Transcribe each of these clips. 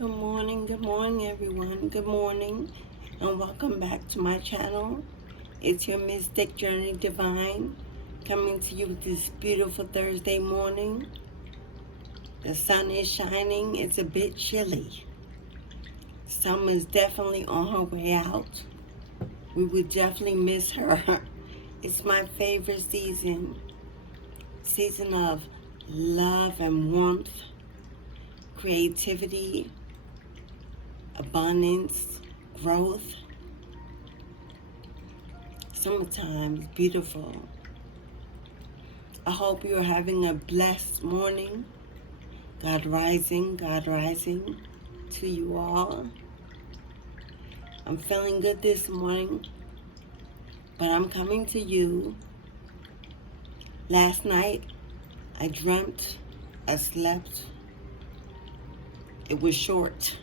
Good morning everyone. Good morning and welcome back to my channel. It's your Mystic Journey Divine coming to you this beautiful Thursday morning. The sun is shining. It's a bit chilly. Summer's definitely on her way out. We would definitely miss her. It's my favorite season. Season of love and warmth, creativity, abundance, growth. Summertime is beautiful. I hope you're having a blessed morning. God rising to you all. I'm feeling good this morning, but I'm coming to you. Last night, I dreamt, I slept. It was short,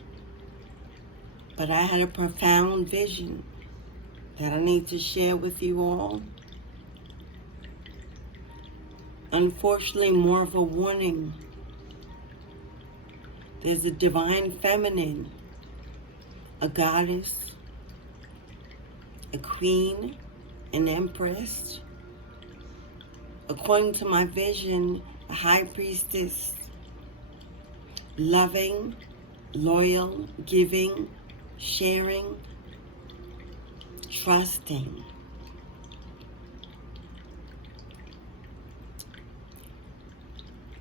but I had a profound vision that I need to share with you all. Unfortunately, more of a warning. There's a divine feminine, a goddess, a queen, an empress. According to my vision, a high priestess, loving, loyal, giving, sharing, trusting.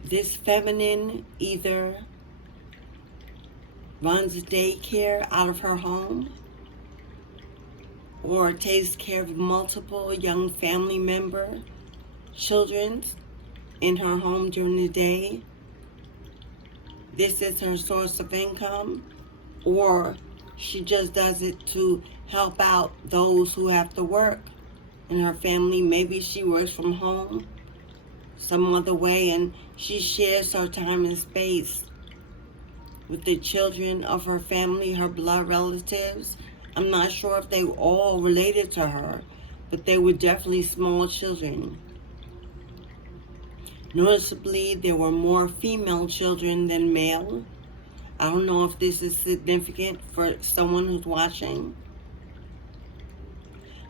This feminine either runs a daycare out of her home or takes care of multiple young family member children in her home during the day. This is her source of income, or she just does it to help out those who have to work in her family. Maybe she works from home some other way and she shares her time and space with the children of her family, her blood relatives. I'm not sure if they were all related to her, but they were definitely small children. Noticeably, there were more female children than male. I don't know if this is significant for someone who's watching,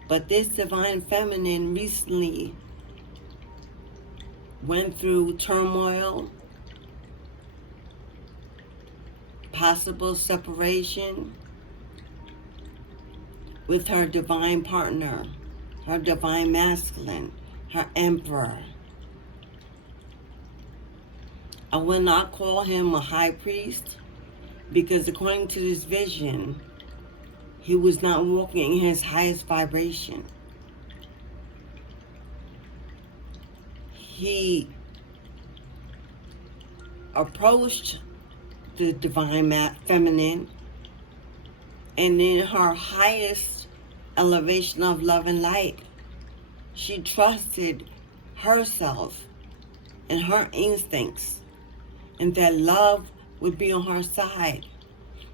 but this divine feminine recently went through turmoil, possible separation with her divine partner, her divine masculine, her emperor. I will not call him a high priest because according to this vision, he was not walking in his highest vibration. He approached the divine feminine, and in her highest elevation of love and light, she trusted herself and her instincts, and that love would be on her side.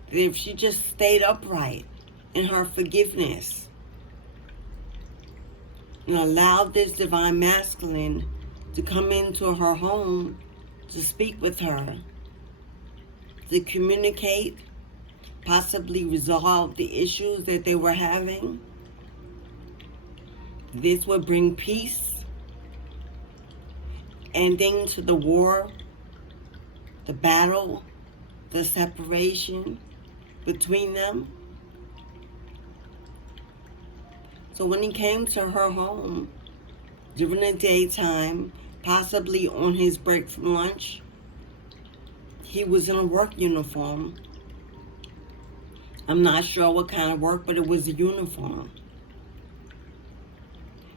That if she just stayed upright in her forgiveness and allowed this divine masculine to come into her home to speak with her, to communicate, possibly resolve the issues that they were having, this would bring peace, ending to the war, the battle, the separation between them. So when he came to her home during the daytime, possibly on his break from lunch, he was in a work uniform. I'm not sure what kind of work, but it was a uniform.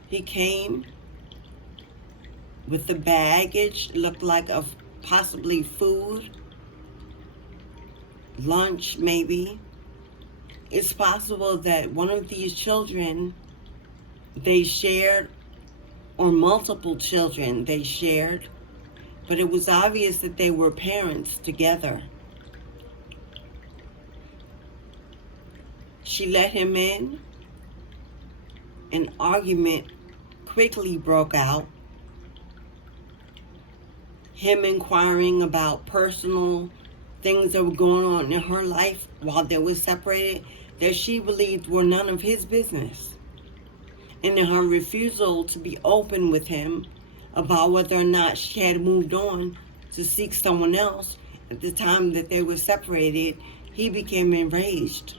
He came with the baggage, looked like of possibly food, lunch maybe. It's possible that one of these children they shared, or multiple children they shared, but it was obvious that they were parents together. She let him in. An argument quickly broke out. Him inquiring about personal things that were going on in her life while they were separated that she believed were none of his business. And in her refusal to be open with him about whether or not she had moved on to seek someone else at the time that they were separated, he became enraged.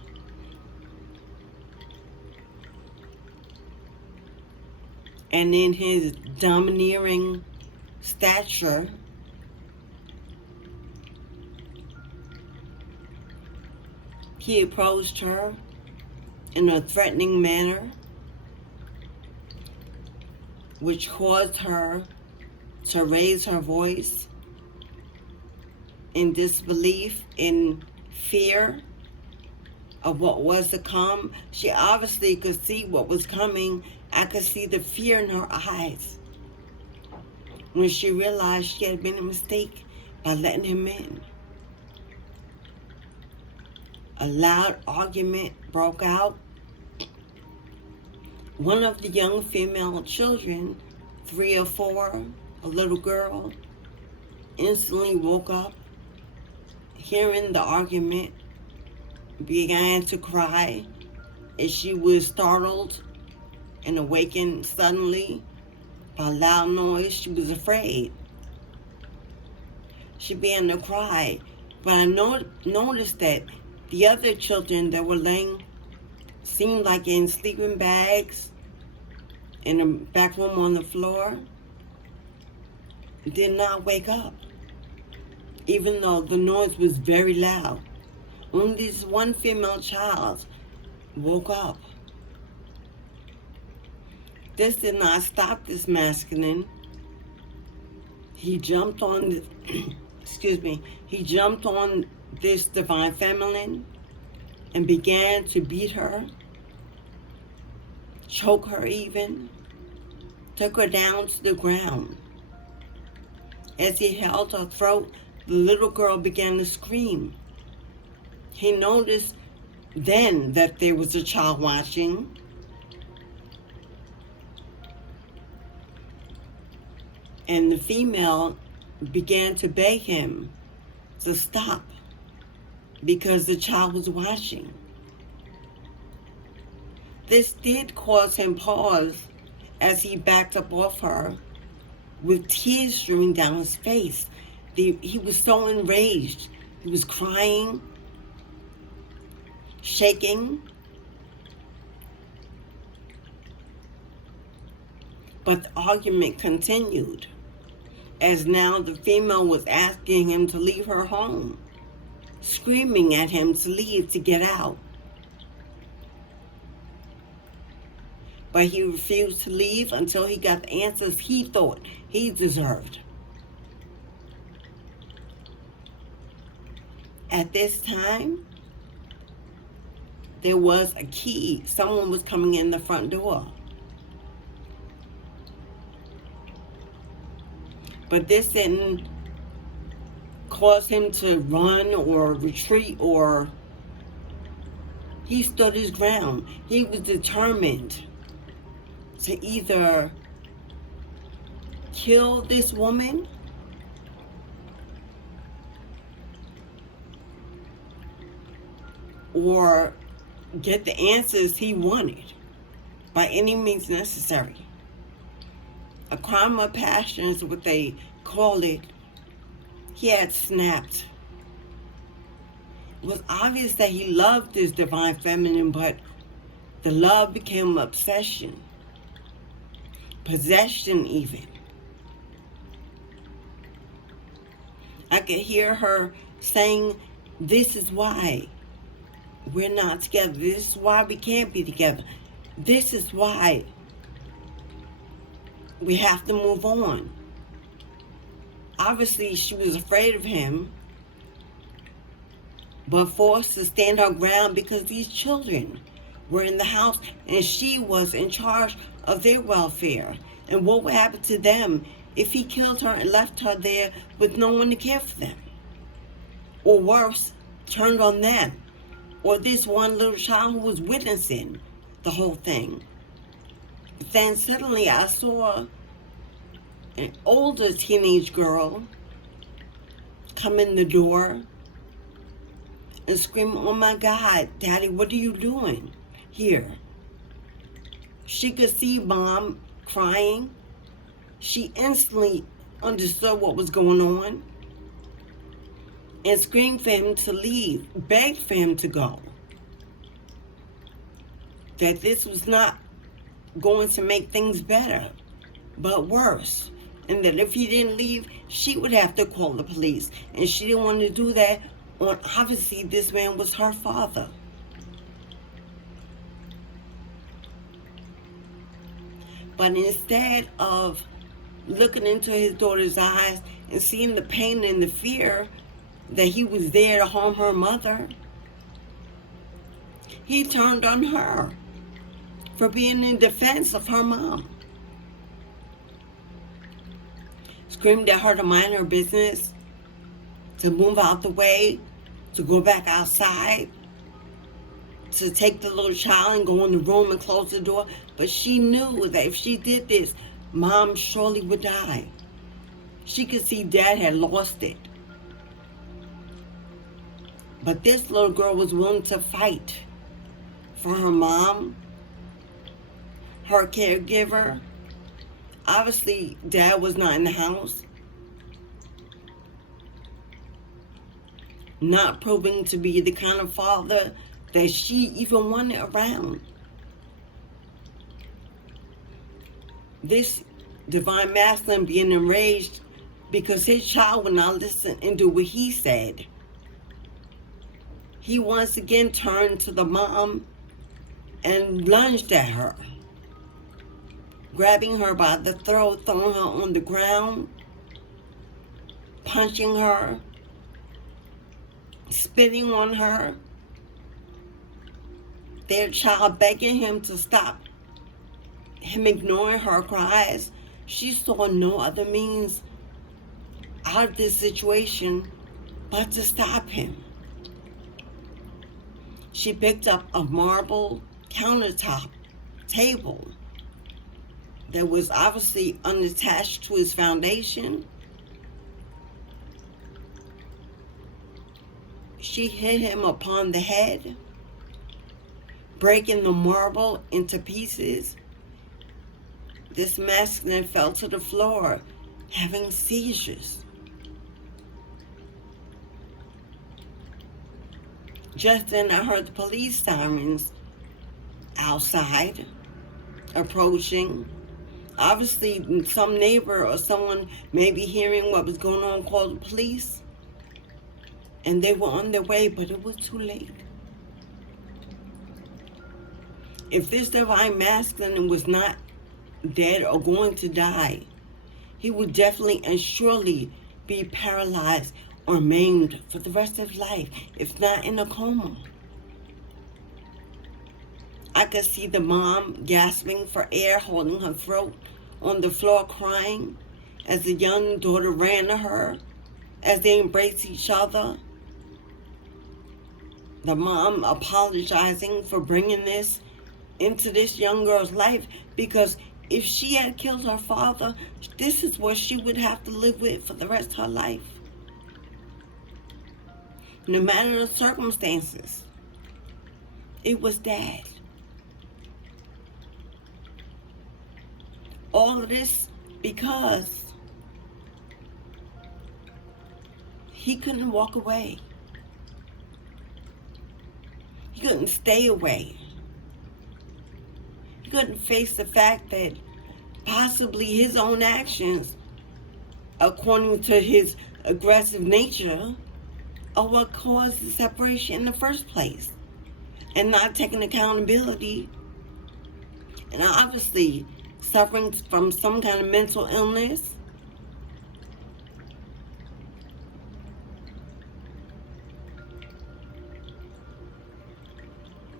And in his domineering stature, he approached her in a threatening manner, which caused her to raise her voice in disbelief, in fear of what was to come. She obviously could see what was coming. I could see the fear in her eyes when she realized she had made a mistake by letting him in. A loud argument broke out. One of the young female children, 3 or 4, a little girl, instantly woke up, hearing the argument, began to cry as she was startled and awakened suddenly by loud noise. She was afraid. She began to cry, but I noticed that the other children that were laying seemed like in sleeping bags in the back room on the floor did not wake up, even though the noise was very loud. Only this one female child woke up. This did not stop this masculine. He jumped on he jumped on this divine feminine and began to beat her, choke her even, took her down to the ground. As he held her throat, the little girl began to scream. He noticed then that there was a child watching. And the female began to beg him to stop because the child was watching. This did cause him pause as he backed up off her with tears streaming down his face. He was so enraged. He was crying, shaking. But the argument continued, as now the female was asking him to leave her home, screaming at him to leave, to get out. But he refused to leave until he got the answers he thought he deserved. At this time, there was a key. Someone was coming in the front door. But this didn't cause him to run or retreat, or he stood his ground. He was determined to either kill this woman or get the answers he wanted by any means necessary. A crime of passion is what they call it. He had snapped. It was obvious that he loved this divine feminine, but the love became obsession, possession even. I could hear her saying, "This is why we're not together. This is why we can't be together. This is why we have to move on." Obviously, she was afraid of him, but forced to stand her ground because these children were in the house and she was in charge of their welfare. And what would happen to them if he killed her and left her there with no one to care for them? Or worse, turned on them. Or this one little child who was witnessing the whole thing. Then suddenly I saw an older teenage girl come in the door and screaming, "Oh my God, Daddy, what are you doing here?" She could see Mom crying. She instantly understood what was going on and screamed for him to leave, begged for him to go. That this was not going to make things better, but worse. And that if he didn't leave, she would have to call the police. And she didn't want to do that when obviously this man was her father. But instead of looking into his daughter's eyes and seeing the pain and the fear that he was there to harm her mother, he turned on her for being in defense of her mom. Screamed at her to mind her business, to move out the way, to go back outside, to take the little child and go in the room and close the door. But she knew that if she did this, Mom surely would die. She could see Dad had lost it. But this little girl was willing to fight for her mom, her caregiver. Obviously, Dad was not in the house. Not proving to be the kind of father that she even wanted around. This divine masculine being enraged because his child would not listen and do what he said. He once again turned to the mom and lunged at her, grabbing her by the throat, throwing her on the ground, punching her, spitting on her. Their child begging him to stop, him ignoring her cries. She saw no other means out of this situation but to stop him. She picked up a marble countertop table that was obviously unattached to his foundation. She hit him upon the head, breaking the marble into pieces. This masculine fell to the floor, having seizures. Just then I heard the police sirens outside, approaching. Obviously, some neighbor or someone may be hearing what was going on, called the police. And they were on their way, but it was too late. If this divine masculine was not dead or going to die, he would definitely and surely be paralyzed or maimed for the rest of life, if not in a coma. I could see the mom gasping for air, holding her throat on the floor, crying as the young daughter ran to her, as they embraced each other. The mom apologizing for bringing this into this young girl's life, because if she had killed her father, this is what she would have to live with for the rest of her life. No matter the circumstances, it was Dad. All of this because he couldn't walk away. He couldn't stay away. He couldn't face the fact that possibly his own actions, according to his aggressive nature, are what caused the separation in the first place. And not taking accountability. And obviously suffering from some kind of mental illness.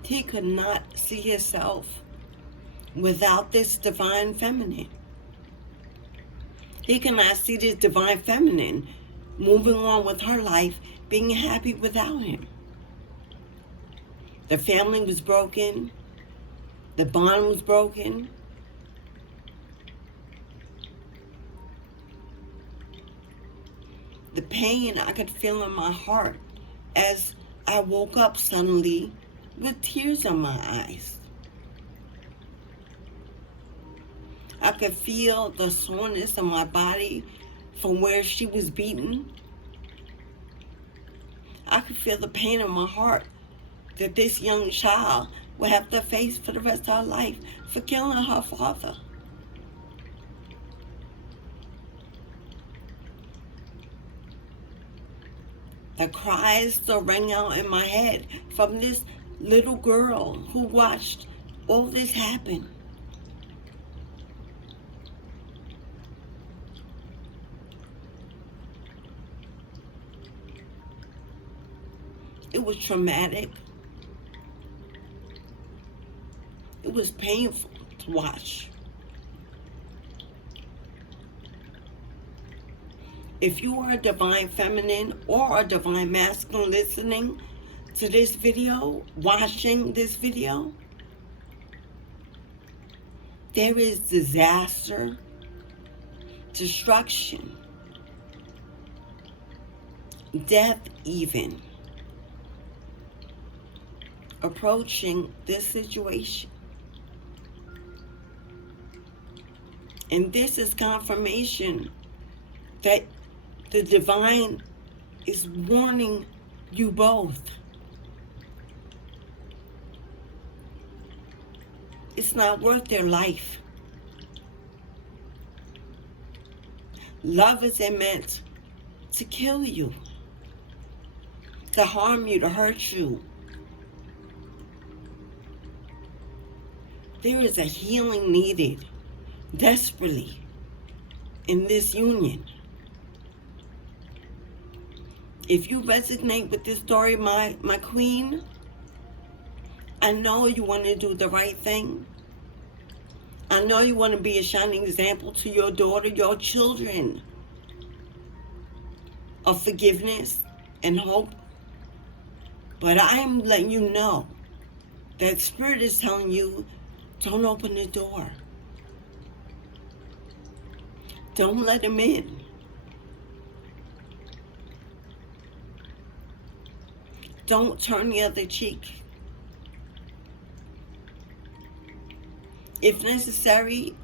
He could not see himself without this divine feminine. He cannot see this divine feminine moving on with her life, being happy without him. The family was broken. The bond was broken. The pain I could feel in my heart as I woke up suddenly with tears in my eyes. I could feel the soreness in my body from where she was beaten. I could feel the pain in my heart that this young child would have to face for the rest of her life for killing her father. The cries still rang out in my head from this little girl who watched all this happen. It was traumatic. It was painful to watch. If you are a divine feminine or a divine masculine listening to this video, watching this video, there is disaster, destruction, death even, approaching this situation. And this is confirmation that the divine is warning you both. It's not worth their life. Love isn't meant to kill you, to harm you, to hurt you. There is a healing needed desperately in this union. If you resonate with this story, my queen, I know you want to do the right thing. I know you want to be a shining example to your daughter, your children, of forgiveness and hope. But I am letting you know that Spirit is telling you, don't open the door. Don't let him in. Don't turn the other cheek. If necessary,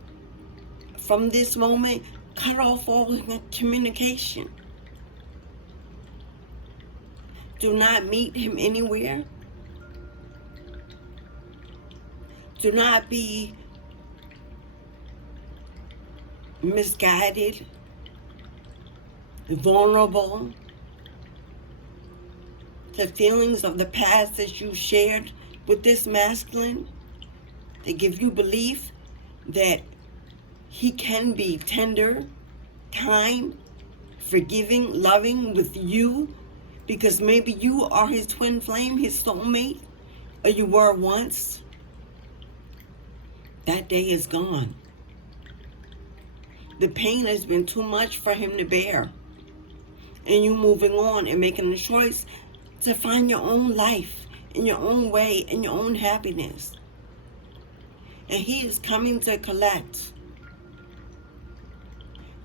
from this moment, cut off all communication. Do not meet him anywhere. Do not be misguided, vulnerable to feelings of the past that you shared with this masculine. They give you belief that he can be tender, kind, forgiving, loving with you, because maybe you are his twin flame, his soulmate, or you were once. That day is gone. The pain has been too much for him to bear. And you moving on and making a choice to find your own life in your own way, in your own happiness. And he is coming to collect.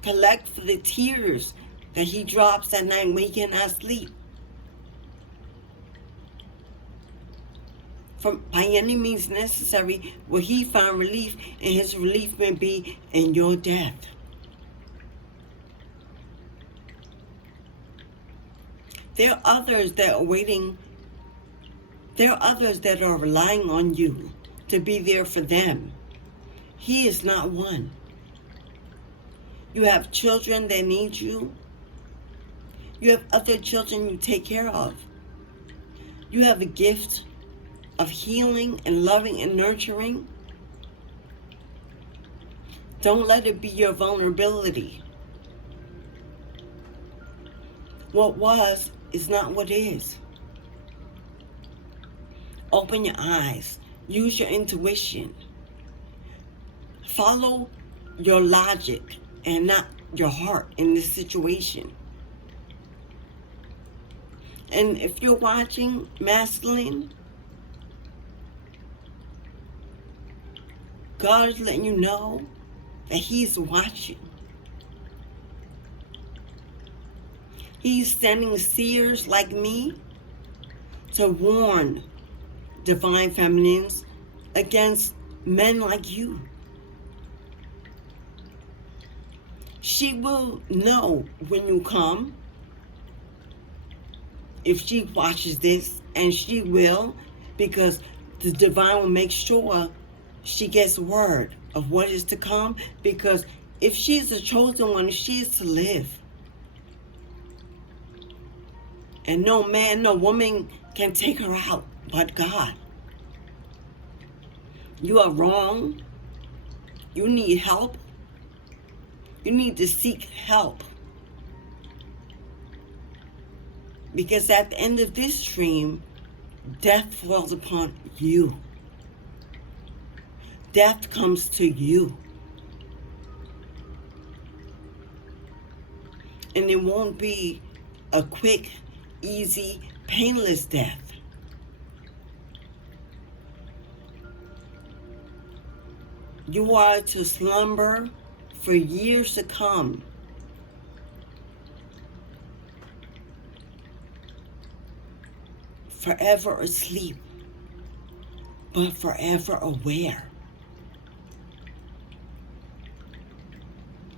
Collect for the tears that he drops at night when he cannot sleep. By any means necessary, will he find relief, and his relief may be in your death. There are others that are waiting. There are others that are relying on you to be there for them. He is not one. You have children that need you. You have other children you take care of. You have a gift of healing and loving and nurturing. Don't let it be your vulnerability. What was is not what is. Open your eyes. Use your intuition. Follow your logic and not your heart in this situation. And if you're watching, masculine, God is letting you know that he's watching. He's sending seers like me to warn divine feminines against men like you. She will know when you come, if she watches this, and she will, because the divine will make sure she gets word of what is to come, because if she's the chosen one, she is to live. And no man, no woman can take her out but God. You are wrong. You need help. You need to seek help. Because at the end of this stream, death falls upon you. Death comes to you. And it won't be a quick, easy, painless death. You are to slumber for years to come. Forever asleep, but forever aware.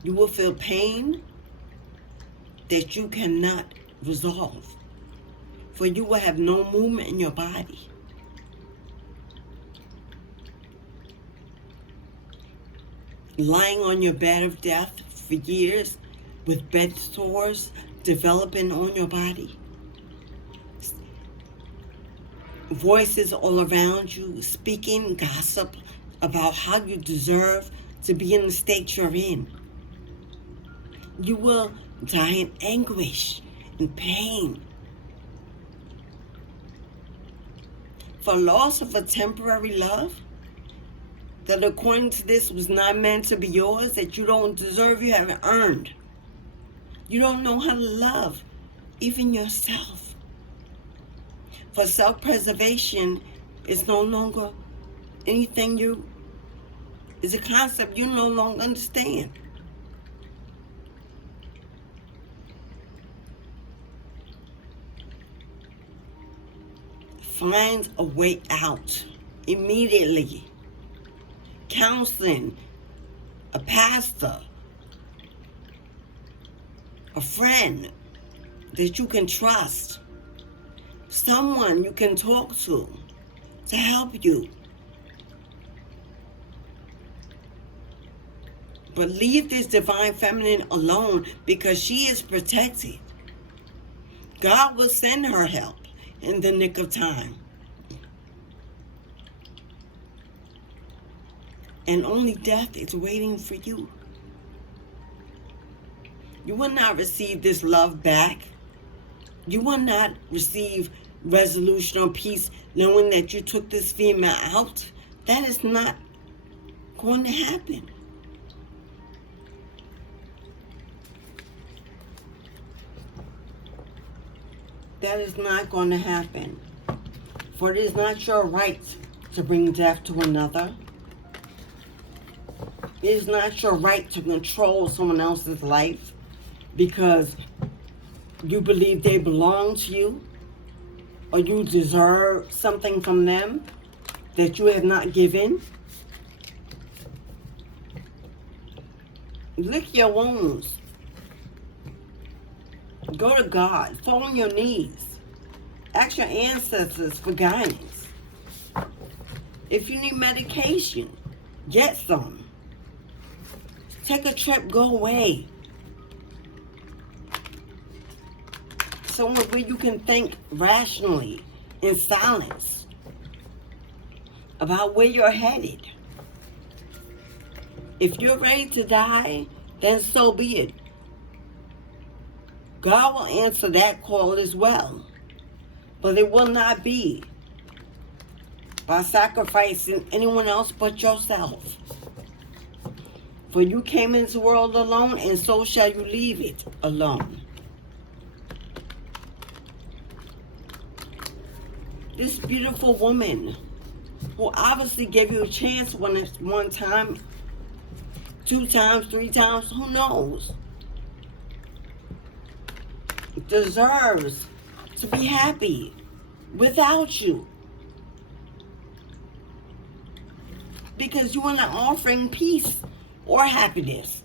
You will feel pain that you cannot resolve, for you will have no movement in your body. Lying on your bed of death for years with bed sores developing on your body. Voices all around you speaking gossip about how you deserve to be in the state you're in. You will die in anguish and pain for loss of a temporary love that according to this was not meant to be yours, that you don't deserve, you haven't earned. You don't know how to love even yourself. For self-preservation is no longer anything is a concept you no longer understand. Find a way out immediately. Counseling, a pastor, a friend that you can trust, someone you can talk to help you. But leave this divine feminine alone, because she is protected. God will send her help in the nick of time. And only death is waiting for you. You will not receive this love back. You will not receive resolution or peace knowing that you took this female out. That is not going to happen. That is not going to happen. For it is not your right to bring death to another. It is not your right to control someone else's life because you believe they belong to you or you deserve something from them that you have not given. Lick your wounds. Go to God. Fall on your knees. Ask your ancestors for guidance. If you need medication, get some. Take a trip, go away. Somewhere where you can think rationally in silence about where you're headed. If you're ready to die, then so be it. God will answer that call as well. But it will not be by sacrificing anyone else but yourself. For you came into the world alone, and so shall you leave it alone. This beautiful woman, who obviously gave you a chance one time, 2 times, 3 times, who knows, deserves to be happy without you. Because you are not offering peace or happiness.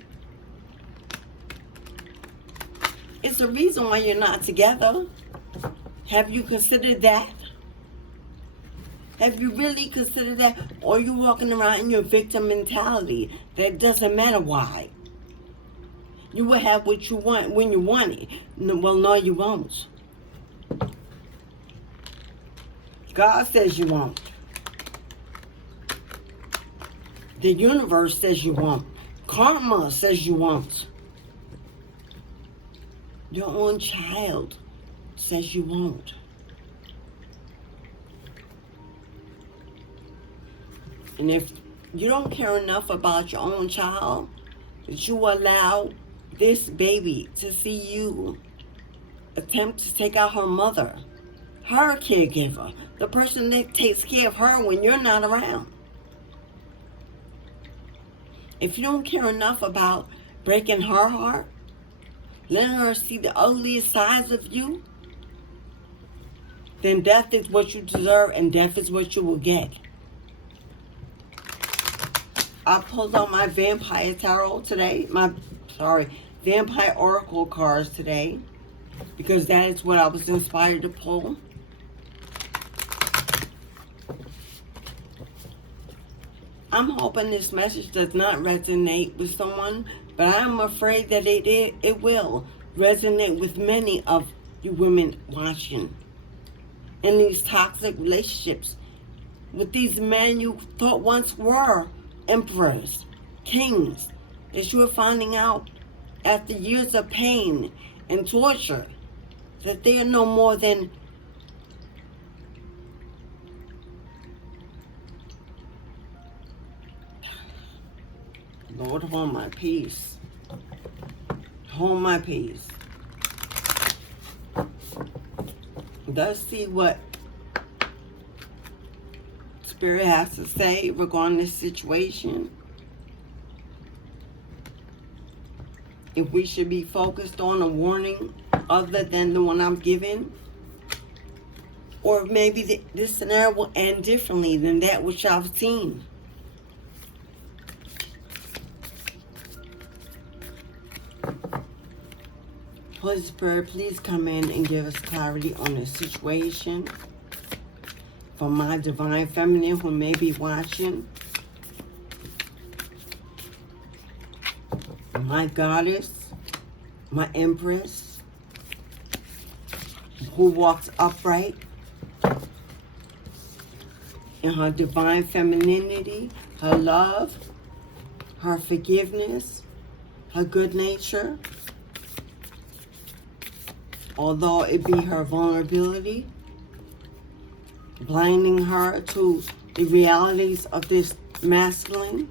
It's the reason why you're not together. Have you considered that? Have you really considered that? Or are you walking around in your victim mentality that it doesn't matter why? You will have what you want when you want it. Well, no, you won't. God says you won't. The universe says you won't. Karma says you won't. Your own child says you won't. And if you don't care enough about your own child, that you allow this baby to see you attempt to take out her mother, her caregiver, the person that takes care of her when you're not around. If you don't care enough about breaking her heart, letting her see the ugliest sides of you, then death is what you deserve and death is what you will get. I pulled out my Vampire Tarot today. Vampire Oracle cards today. Because that is what I was inspired to pull. I'm hoping this message does not resonate with someone, but I'm afraid that it will resonate with many of you women watching. In these toxic relationships with these men you thought once were emperors, kings, that you are finding out after years of pain and torture that they are no more than Lord, hold my peace. Hold my peace. Let's see what Spirit has to say regarding this situation. If we should be focused on a warning other than the one I'm giving. Or maybe this scenario will end differently than that which I've seen. Holy Spirit, please come in and give us clarity on the situation. For my divine feminine who may be watching. My goddess, my empress, who walks upright in her divine femininity, her love, her forgiveness, her good nature, although it be her vulnerability, blinding her to the realities of this masculine.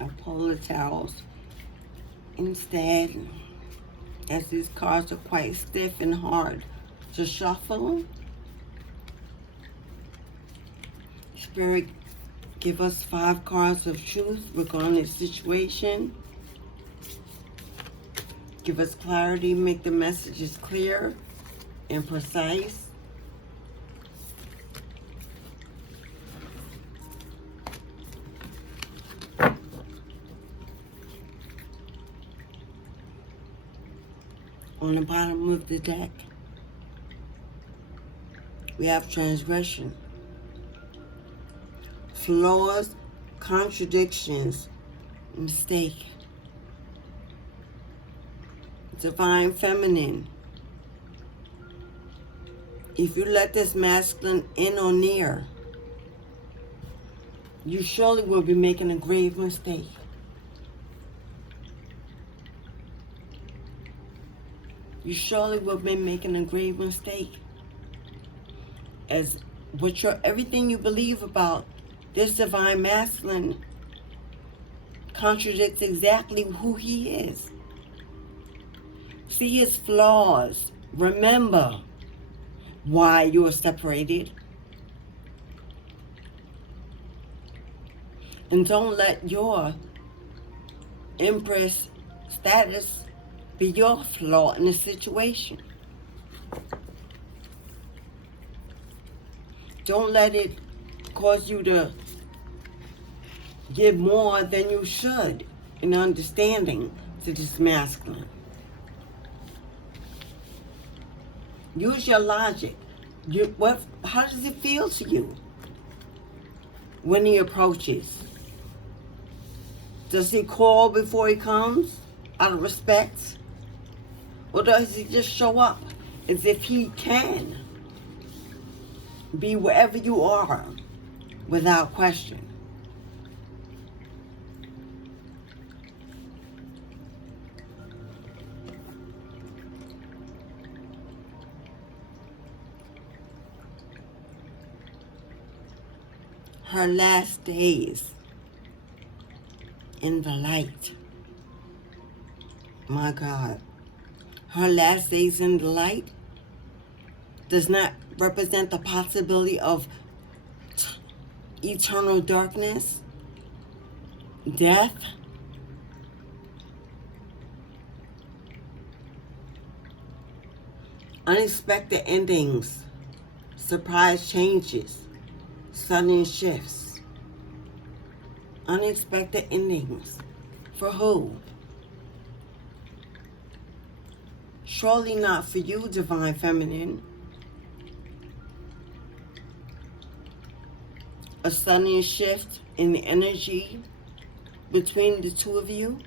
I pull the towels instead, as these cards are quite stiff and hard to shuffle. Spirit, give us 5 cards of truth regarding this situation. Give us clarity, make the messages clear and precise. On the bottom of the deck, we have transgression, flaws, contradictions, mistake. Divine feminine. If you let this masculine in or near, you surely will be making a grave mistake. You surely will be making a grave mistake. As everything you believe about this divine masculine contradicts exactly who he is. See his flaws. Remember, why you are separated. And don't let your Empress status be your flaw in the situation. Don't let it cause you to give more than you should in understanding to this masculine. Use your logic. How does it feel to you when he approaches? Does he call before he comes out of respect? Or does he just show up as if he can be wherever you are without question? Her last days in the light. My God. Her last days in the light does not represent the possibility of eternal darkness, death, unexpected endings, surprise changes, sudden shifts. Unexpected endings. For who? Surely not for you, Divine Feminine. A sudden shift in the energy between the two of you.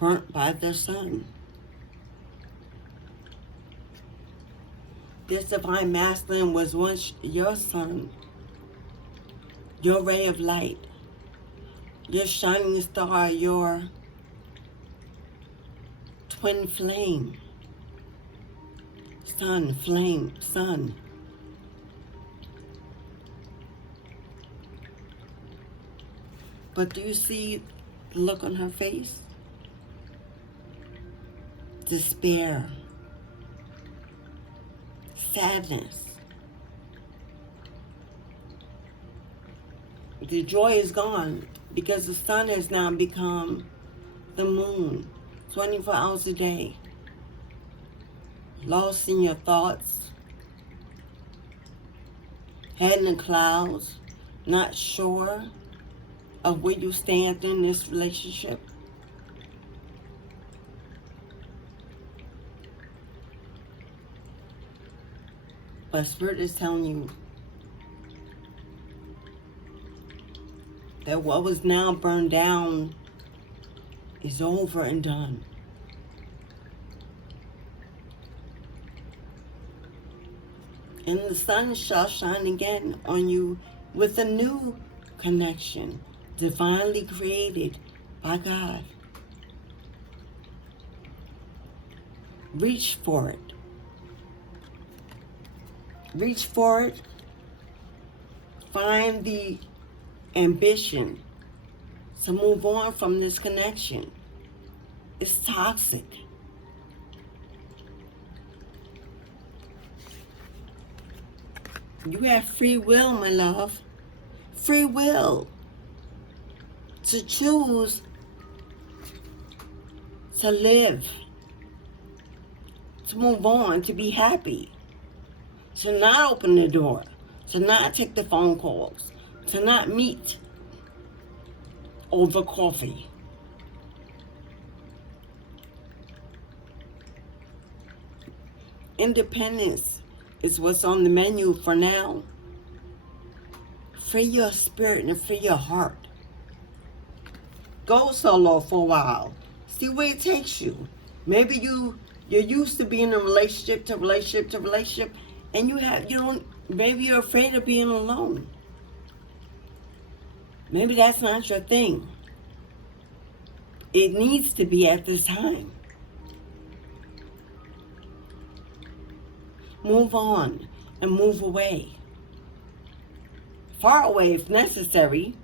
Burnt by the sun. This Divine Masculine was once your sun, your ray of light, your shining star, your twin flame, sun, flame, sun. But do you see the look on her face? Despair, sadness. The joy is gone because the sun has now become the moon, 24 hours a day. Lost in your thoughts, head in the clouds, not sure of where you stand in this relationship. But Spirit is telling you that what was now burned down is over and done. And the sun shall shine again on you with a new connection, divinely created by God. Reach for it. Reach for it. Find the ambition to move on from this connection. It's toxic. You have free will, my love. Free will to choose to live, to move on, to be happy, to not open the door, to not take the phone calls, to not meet over coffee. Independence is what's on the menu for now. Free your spirit and free your heart. Go solo for a while. See where it takes you. Maybe you're used to being in relationship to relationship to relationship, and maybe you're afraid of being alone. Maybe that's not your thing. It needs to be at this time. Move on and move away. Far away if necessary.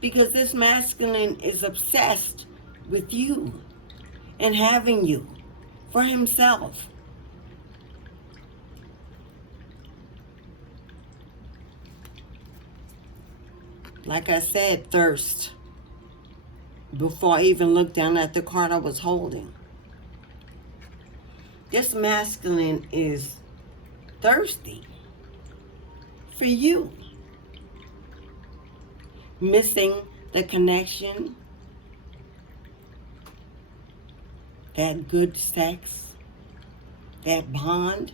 Because this masculine is obsessed with you and having you for himself. Like I said, thirst. Before I even looked down at the card I was holding. This masculine is thirsty for you. Missing the connection, that good sex, that bond,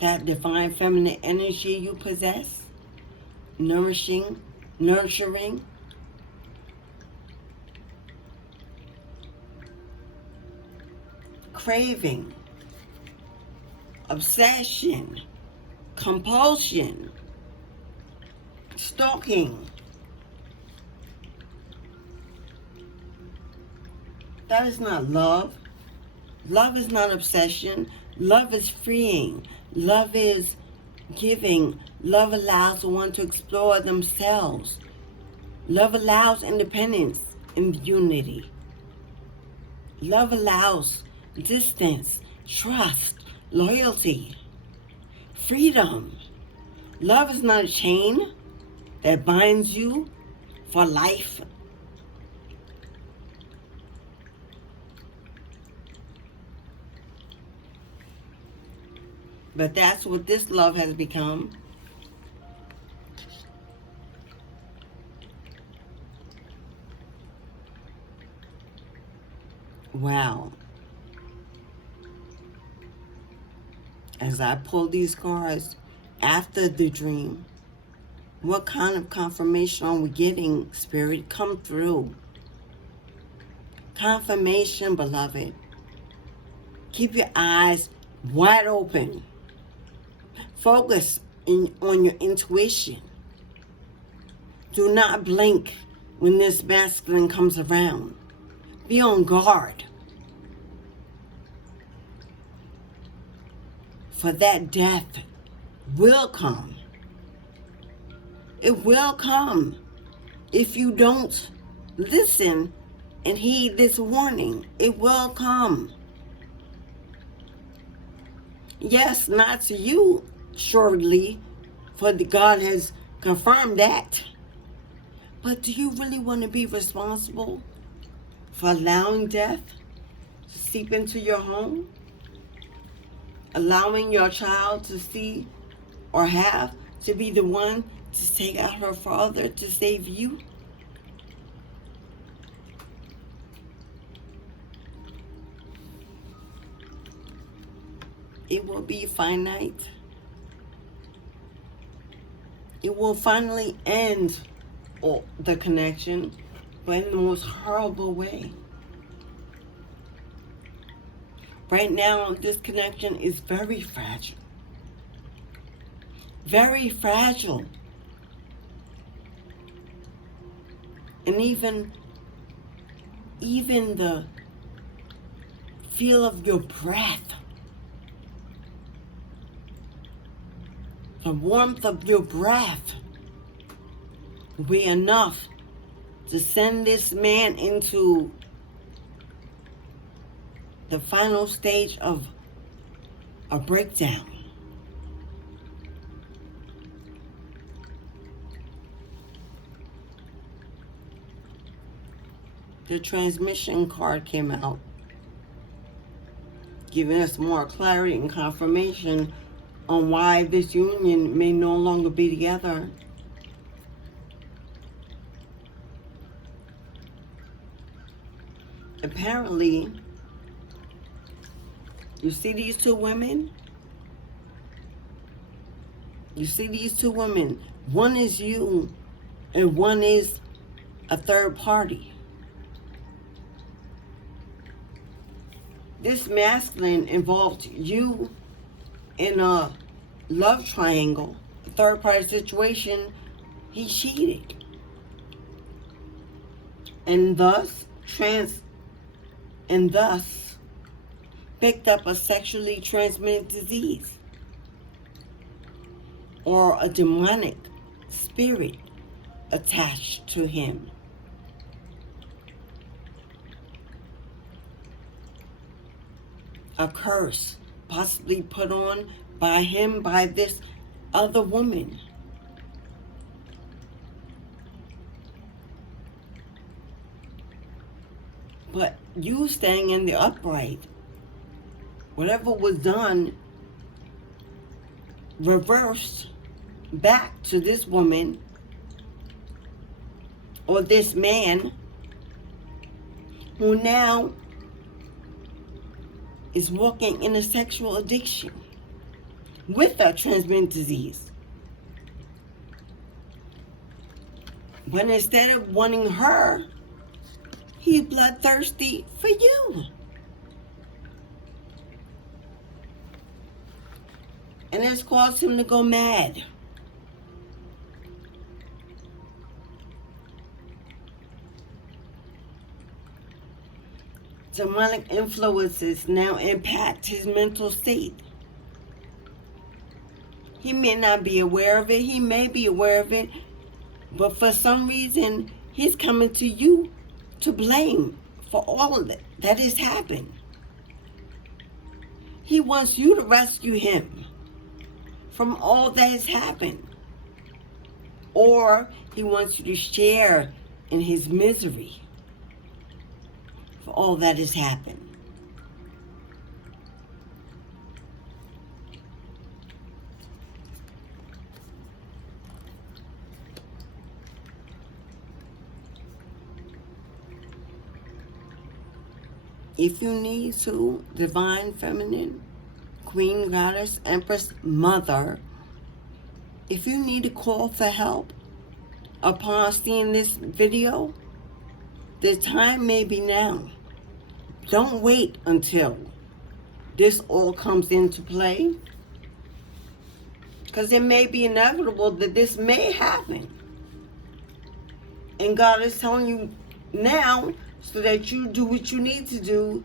that divine feminine energy you possess, nurturing, craving, obsession, compulsion, stalking. That is not love. Love is not obsession. Love is freeing. Love is giving. Love allows one to explore themselves. Love allows independence and unity. Love allows distance, trust, loyalty, freedom. Love is not a chain that binds you for life. But that's what this love has become. Wow. As I pull these cards after the dream, what kind of confirmation are we getting, Spirit? Come through. Confirmation, beloved. Keep your eyes wide open. Focus on your intuition. Do not blink when this masculine comes around. Be on guard. For that death will come. It will come if you don't listen and heed this warning. It will come. Yes, not to you, surely, for God has confirmed that. But do you really want to be responsible for allowing death to seep into your home? Allowing your child to see or have to be the one to take out her father to save you? It will be finite. It will finally end the connection, but in the most horrible way. Right now, this connection is very fragile. Very fragile. And even the feel of your breath, the warmth of your breath will be enough to send this man into the final stage of a breakdown. The transmission card came out, giving us more clarity and confirmation on why this union may no longer be together. Apparently, you see these two women? You see these two women? One is you, and one is a third party. This masculine involved you in a love triangle, a third party situation. He cheated. And thus picked up a sexually transmitted disease or a demonic spirit attached to him. A curse possibly put on by him, by this other woman. But you staying in the upright, whatever was done, reversed back to this woman or this man who now is walking in a sexual addiction with a transmitted disease. But instead of wanting her, he's bloodthirsty for you. And it's caused him to go mad. Demonic influences now impact his mental state. He may not be aware of it. He may be aware of it. But for some reason, he's coming to you to blame for all of it that has happened. He wants you to rescue him from all that has happened. Or he wants you to share in his misery for all that has happened. If you need to, Divine Feminine, Queen, Goddess, Empress, Mother, if you need to call for help upon seeing this video, the time may be now. Don't wait until this all comes into play, because it may be inevitable that this may happen. And God is telling you now so that you do what you need to do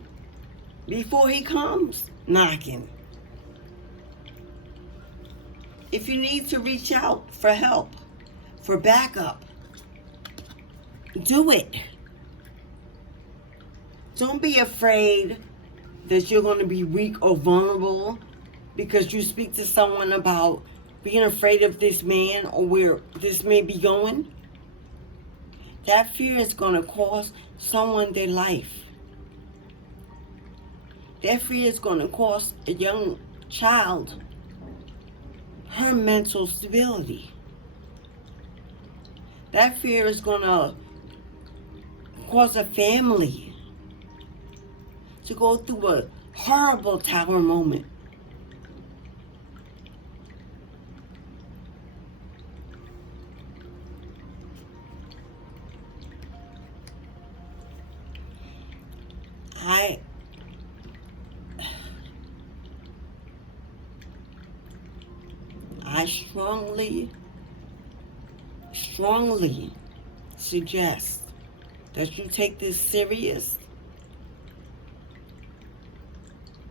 before he comes knocking. If you need to reach out for help, for backup, do it. Don't be afraid that you're going to be weak or vulnerable because you speak to someone about being afraid of this man or where this may be going. That fear is going to cost someone their life. That fear is going to cost a young child her mental stability. That fear is going to cause a family to go through a horrible tower moment. I strongly suggest that you take this serious.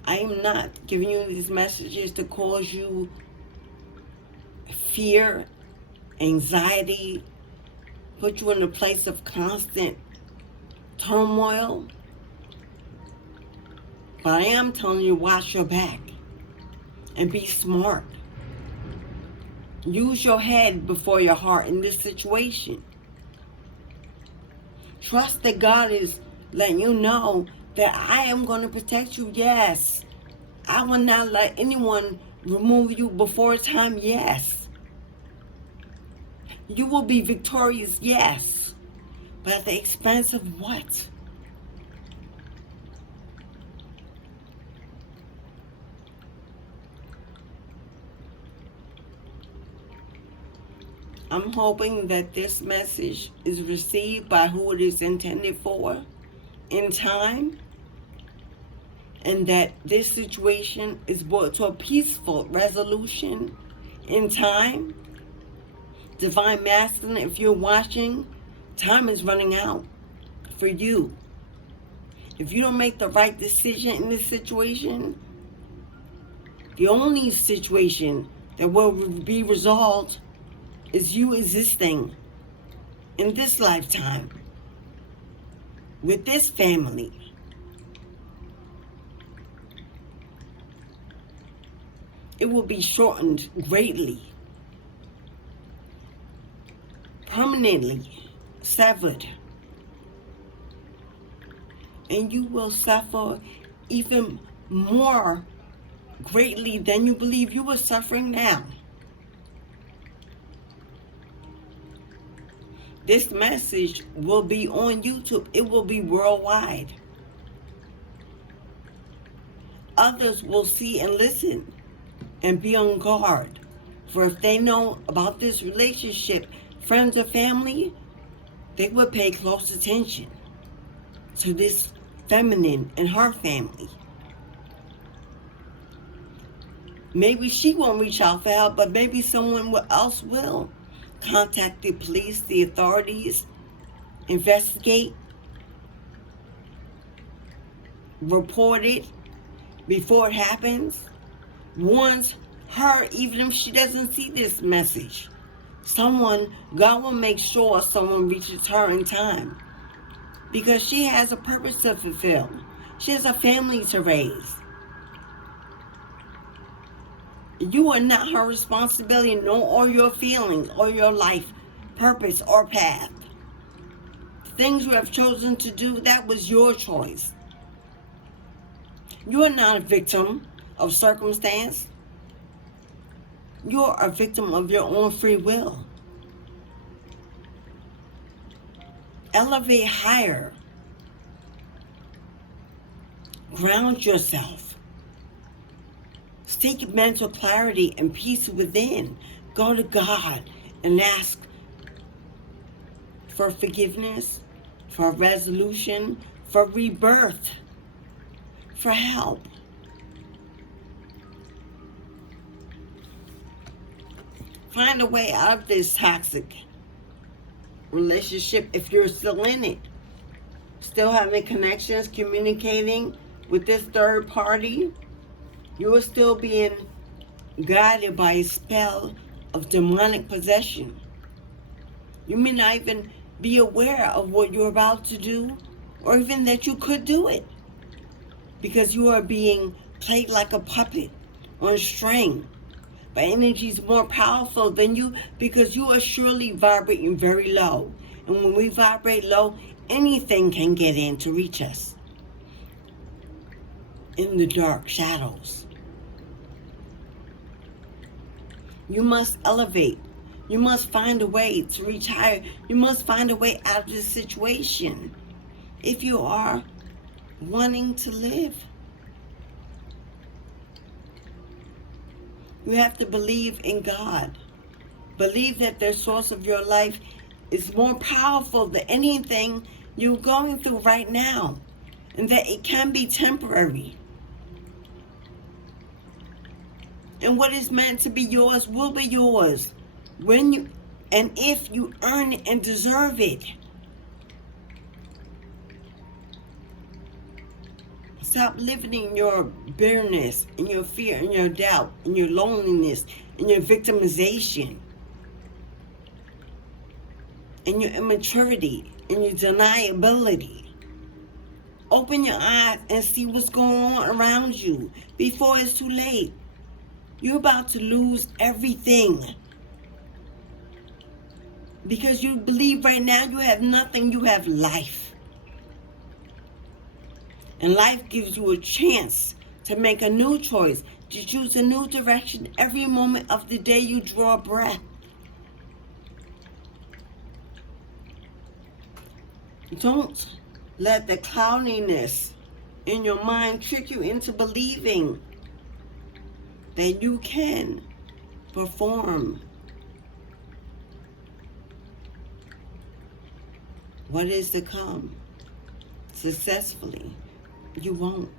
I am not giving you these messages to cause you fear, anxiety, put you in a place of constant turmoil. But I am telling you, watch your back and be smart. Use your head before your heart in this situation. Trust that God is letting you know that I am going to protect you. Yes. I will not let anyone remove you before time. Yes. You will be victorious. Yes. But at the expense of what? I'm hoping that this message is received by who it is intended for in time, and that this situation is brought to a peaceful resolution in time. Divine Masculine, if you're watching, time is running out for you. If you don't make the right decision in this situation, the only situation that will be resolved is you existing in this lifetime with this family. It will be shortened greatly, permanently severed, and you will suffer even more greatly than you believe you are suffering now. This message will be on YouTube. It will be worldwide. Others will see and listen and be on guard. For if they know about this relationship, friends or family, they would pay close attention to this feminine and her family. Maybe she won't reach out for help, but maybe someone else will. Contact the police, the authorities, investigate, report it before it happens, warns her even if she doesn't see this message. God will make sure someone reaches her in time, because she has a purpose to fulfill. She has a family to raise. You are not her responsibility, nor are your feelings or your life purpose or path. The things you have chosen to do, that was your choice. You are not a victim of circumstance. You are a victim of your own free will. Elevate higher. Ground yourself. Seek mental clarity and peace within. Go to God and ask for forgiveness, for resolution, for rebirth, for help. Find a way out of this toxic relationship if you're still in it. Still having connections, communicating with this third party. You are still being guided by a spell of demonic possession. You may not even be aware of what you're about to do, or even that you could do it, because you are being played like a puppet on a string by energies more powerful than you, because you are surely vibrating very low. And when we vibrate low, anything can get in to reach us in the dark shadows. You must elevate. You must find a way to reach higher. You must find a way out of this situation if you are wanting to live. You have to believe in God. Believe that the source of your life is more powerful than anything you're going through right now, and that it can be temporary. And what is meant to be yours will be yours when you and if you earn it and deserve it. Stop living in your bitterness, in your fear, in your doubt, in your loneliness, in your victimization, in your immaturity, in your deniability. Open your eyes and see what's going on around you before it's too late. You're about to lose everything, because you believe right now you have nothing. You have life. And life gives you a chance to make a new choice, to choose a new direction every moment of the day you draw a breath. Don't let the cloudiness in your mind trick you into believing that you can perform what is to come successfully. You won't.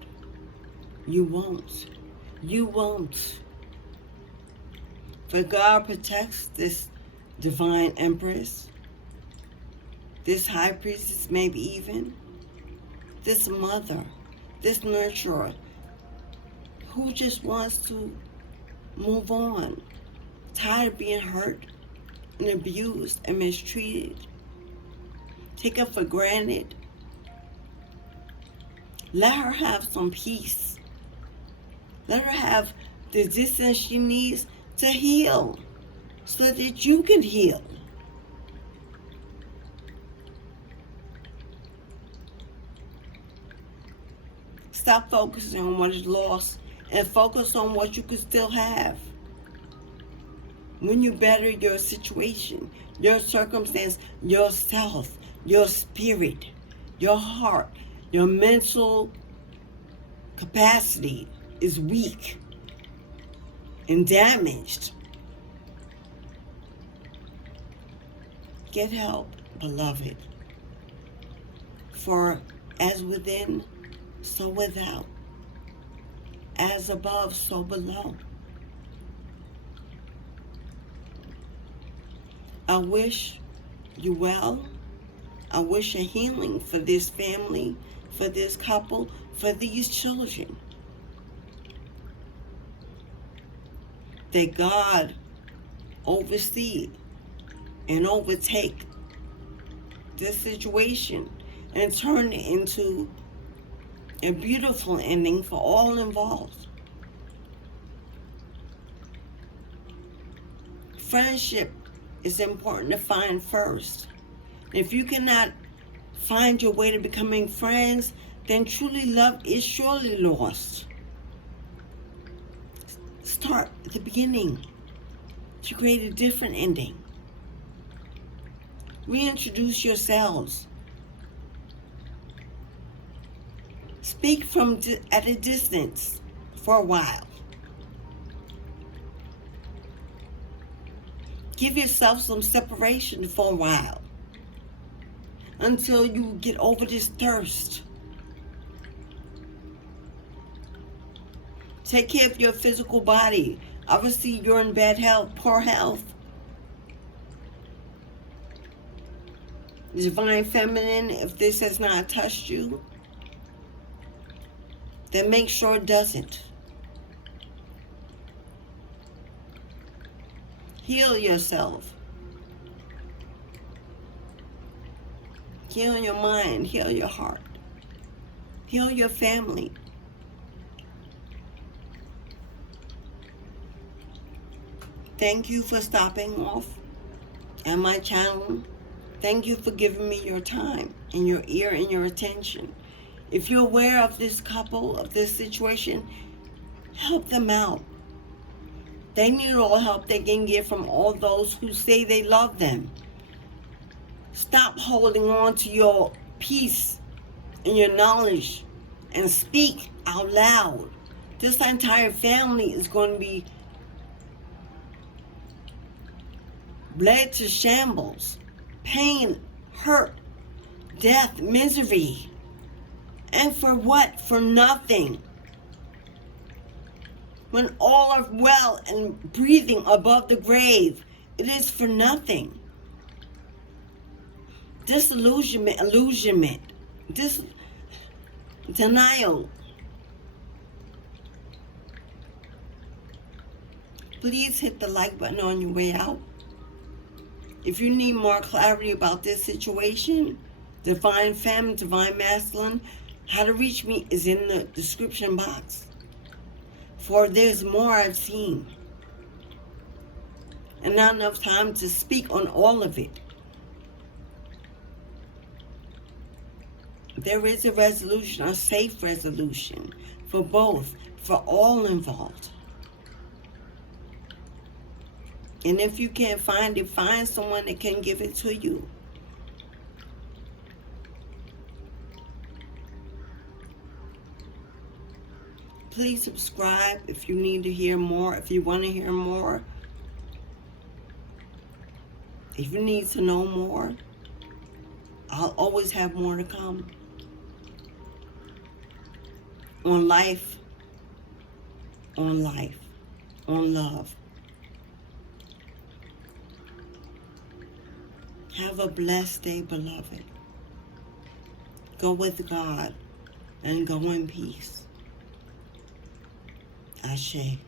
You won't. You won't. For God protects this divine empress, this high priestess, maybe even this mother, this nurturer, who just wants to move on, tired of being hurt and abused and mistreated take it for granted. Let her have some peace. Let her have the distance she needs to heal so that you can heal. Stop focusing on what is lost and focus on what you can still have. When you better your situation, your circumstance, yourself, your spirit, your heart, your mental capacity is weak and damaged. Get help, beloved. For as within, so without. As above, so below. I wish you well. I wish a healing for this family, for this couple, for these children. That God oversee and overtake this situation and turn it into a beautiful ending for all involved. Friendship is important to find first. If you cannot find your way to becoming friends, then truly love is surely lost. Start at the beginning to create a different ending. Reintroduce yourselves. Speak from at a distance for a while. Give yourself some separation for a while until you get over this thirst. Take care of your physical body. Obviously, you're in bad health, poor health. Divine Feminine, if this has not touched you, then make sure it doesn't. Heal yourself. Heal your mind. Heal your heart. Heal your family. Thank you for stopping off at my channel. Thank you for giving me your time and your ear and your attention. If you're aware of this couple, of this situation, help them out. They need all help they can get from all those who say they love them. Stop holding on to your peace and your knowledge and speak out loud. This entire family is going to be led to shambles, pain, hurt, death, misery. And for what? For nothing. When all are well and breathing above the grave, it is for nothing. Disillusionment, denial. Please hit the like button on your way out. If you need more clarity about this situation, Divine Feminine, Divine Masculine, how to reach me is in the description box. For there's more I've seen. And not enough time to speak on all of it. There is a resolution, a safe resolution for both, for all involved. And if you can't find it, find someone that can give it to you. Please subscribe if you need to hear more, if you want to hear more. If you need to know more, I'll always have more to come. On life, on love. Have a blessed day, beloved. Go with God and go in peace. Ashe.